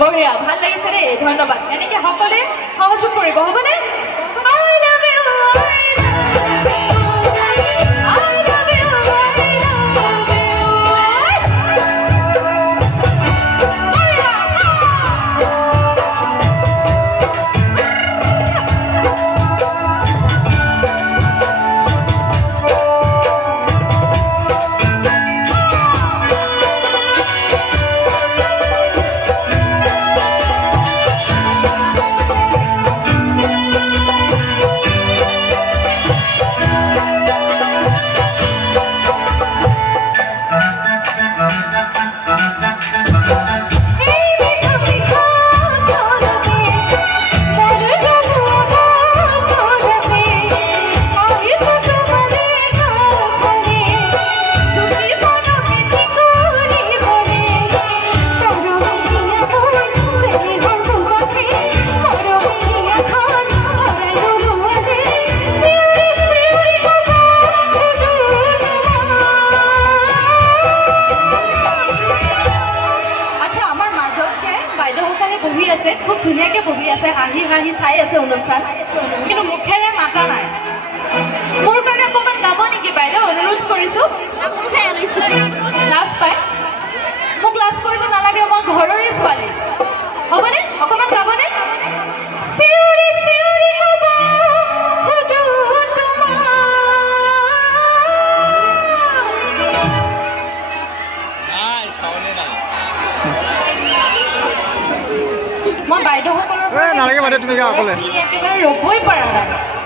বঢ়িয়া ভাল লাগিছে দেই ধন্যবাদ এনেকৈ সকলোৱে সহযোগ কৰিব হ'বনে খুব ধুনীয়াকৈ বহি আছে হাঁহি হাঁহি চাই আছে অনুষ্ঠান কিন্তু মুখেৰে মাতা নাই মোৰ কাৰণে অকণমান গাব নেকি বাইদেউ অনুৰোধ কৰিছোঁ লাজ পাই মোক লাজ কৰিব নালাগে মই ঘৰৰে ছোৱালী হ'বনে অকণমান গাবনে চিঞৰি চিঞৰি ক'ব খোজো মই বাইদেউসকলৰ পৰা একেবাৰে ৰ'বই পৰা নাই